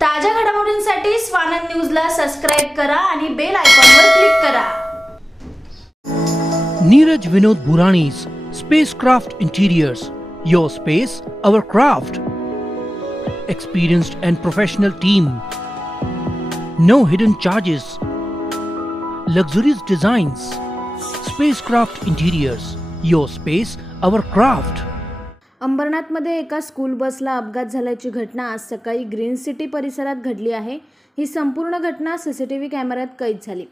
ताज्या घडामोडींसाठी स्वानंद न्यूजला सबस्क्राइब करा आणि बेल आयकॉनवर क्लिक करा। नीरज विनोद बुरानी's Spacecraft Interiors. Your space, our craft. Experienced and professional team. No hidden charges. Luxurious designs. Spacecraft Interiors. Your space, our craft. अंबरनाथमध्ये एका स्कूल बसला अपघात झाल्याची घटना आज सकाळी ग्रीन सिटी परिसरात घडली आहे। ही संपूर्ण घटना सीसीटीव्ही कॅमेऱ्यात कैद झाली।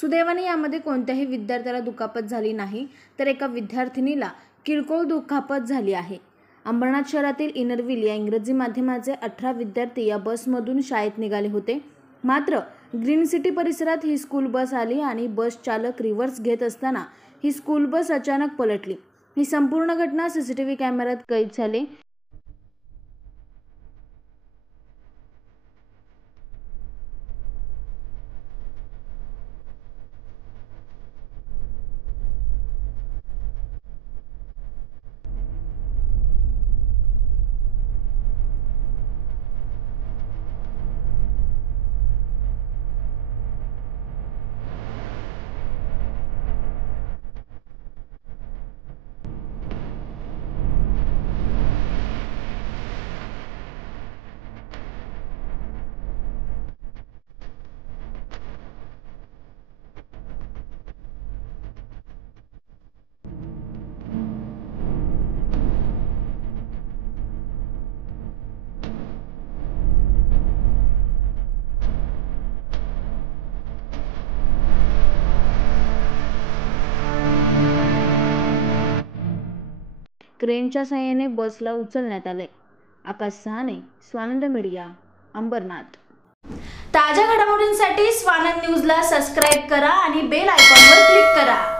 सुदैवाने यामध्ये कोणत्याही विद्यार्थ्याला दुखापत झाली नाही, तर एका विद्यार्थिनीला किरकोळ दुखापत झाली आहे। अंबरनाथ शहरातील इनरव्हिल या इंग्रजी माध्यमाचे 18 विद्यार्थी या बसमधून शाळेत निघाले होते। मात्र ग्रीन सिटी परिसरात ही स्कूल बस आली आणि बस चालक रिव्हर्स घेत असताना ही स्कूल बस अचानक पलटली। ही संपूर्ण घटना सीसीटीव्ही कॅमेऱ्यात कैद झाली। क्रेनच्या सहाय्याने बसला उचलण्यात आले। आकाश सहाने, स्वानंद मीडिया, अंबरनाथ। ताज्या घडामोडींसाठी स्वानंद न्यूजला सबस्क्राइब करा आणि बेल आयकॉनवर क्लिक करा।